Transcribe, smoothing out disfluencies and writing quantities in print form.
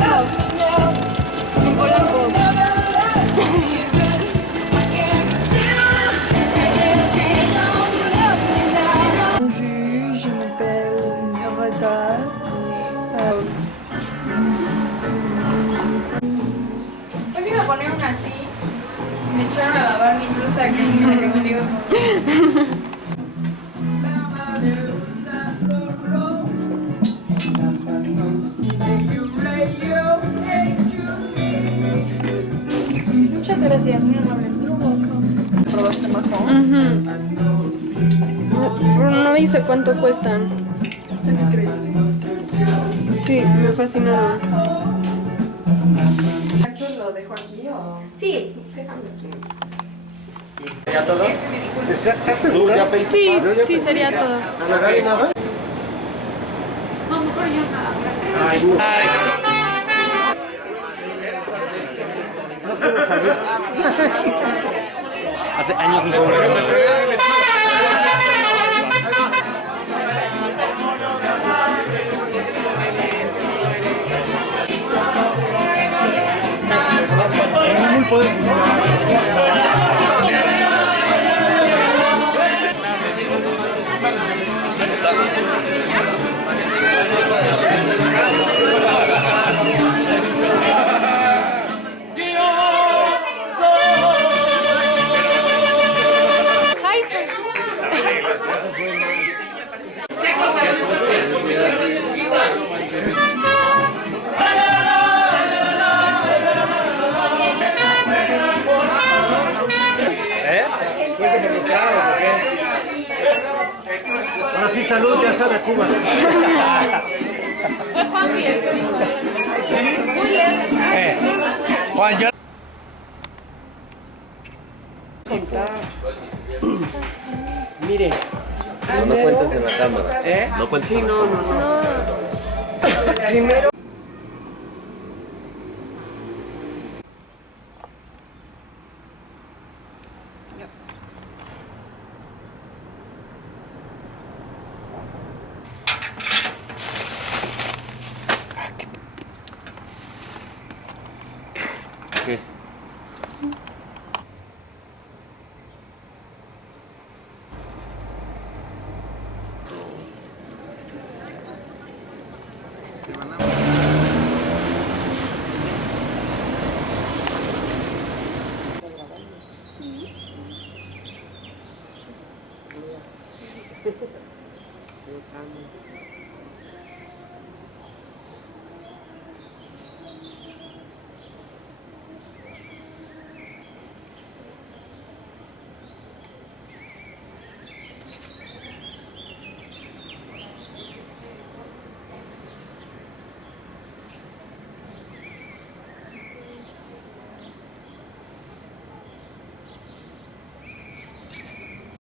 bajos. En Polanco. Bonjour, je m'appelle Rota. Hoy me iba a poner una así. Me echaron a lavar mi blusa que me dio. Muchas gracias, muy amable. ¿Probaste majón? No dice cuánto cuestan. Están increíbles. Sí, me fascinaron. ¿Lo dejo aquí o...? Sí, déjame aquí. ¿Sería todo? ¿Estás segura? Sí, sí, sería todo. ¿A la Gaby nada? No, mejor yo nada. Ay, no. Hace años no se Ahora sí, salud, ya sabe Cuba. Fue Juanpi el que dijo eso. Muy leve. Juan, yo... Mire. No cuentes en la cámara. ¿Eh? No cuentes Sí, en la no, cámara. no, no. Primero. ¿Qué? Dios santo.